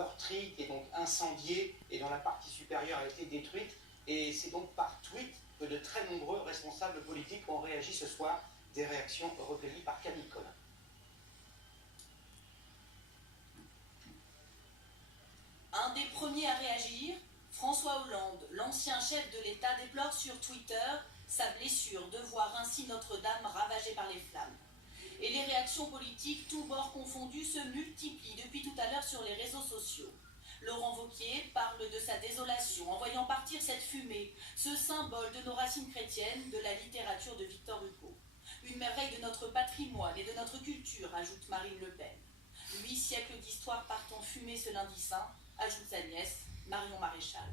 meurtrie, qui est donc incendiée et dont la partie supérieure a été détruite. Et c'est donc par tweet que de très nombreux responsables politiques ont réagi ce soir, des réactions recueillies par Camille Collin. Un des premiers à réagir, François Hollande, l'ancien chef de l'État, déplore sur Twitter sa blessure de voir ainsi Notre-Dame ravagée par les flammes. Et les réactions politiques, tous bords confondus, se multiplient depuis tout à l'heure sur les réseaux sociaux. Laurent Wauquiez parle de sa désolation en voyant partir cette fumée, ce symbole de nos racines chrétiennes, de la littérature de Victor Hugo. Une merveille de notre patrimoine et de notre culture, ajoute Marine Le Pen. 8 siècles d'histoire partent en fumée ce lundi saint, ajoute sa nièce, Marion Maréchal.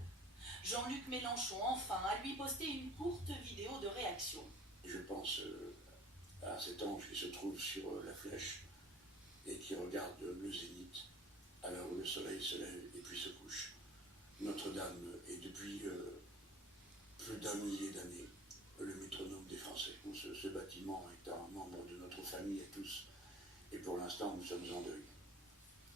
Jean-Luc Mélenchon, enfin, a lui posté une courte vidéo de réaction. Je pense à cet ange qui se trouve sur la flèche et qui regarde le zénith à l'heure où le soleil se lève et puis se couche. Notre-Dame est depuis plus d'un millier d'années le métronome des Français. Ce bâtiment est un membre de notre famille à tous et pour l'instant nous sommes en deuil.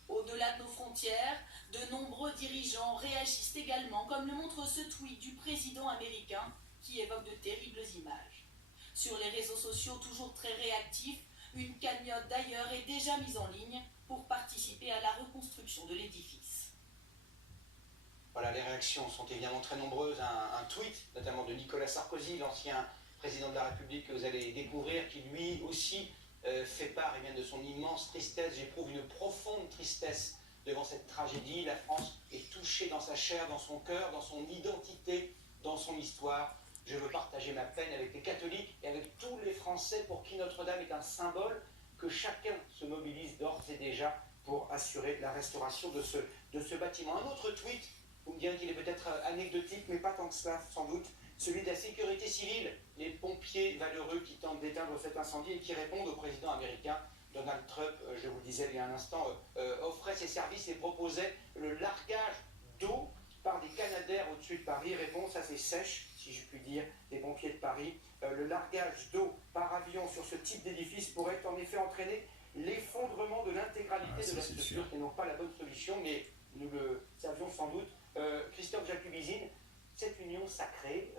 Au-delà de nos frontières, de nombreux dirigeants réagissent également, comme le montre ce tweet du président américain qui évoque de terribles images. Sur les réseaux sociaux toujours très réactifs, une cagnotte d'ailleurs est déjà mise en ligne pour participer à la reconstruction de l'édifice. Voilà, les réactions sont évidemment très nombreuses. Un tweet, notamment de Nicolas Sarkozy, l'ancien président de la République que vous allez découvrir, qui lui aussi fait part de son immense tristesse. J'éprouve une profonde tristesse devant cette tragédie. La France est touchée dans sa chair, dans son cœur, dans son identité, dans son histoire. Je veux partager ma peine avec les catholiques et avec tous les Français pour qui Notre-Dame est un symbole, que chacun se mobilise d'ores et déjà pour assurer la restauration de ce bâtiment. Un autre tweet, vous me direz qu'il est peut-être anecdotique, mais pas tant que cela sans doute, celui de la sécurité civile, les pompiers valeureux qui tentent d'éteindre cet incendie et qui répondent au président américain. Donald Trump, je vous le disais il y a un instant, offrait ses services et proposait le largage d'eau par des canadaires au-dessus de Paris. Réponse assez sèche, si je puis dire, des pompiers de Paris. Le largage d'eau par avion sur ce type d'édifice pourrait en effet entraîner l'effondrement de l'intégralité de la structure, qui n'est pas la bonne solution, mais nous le savions sans doute. Christophe Jacubizine, cette union sacrée,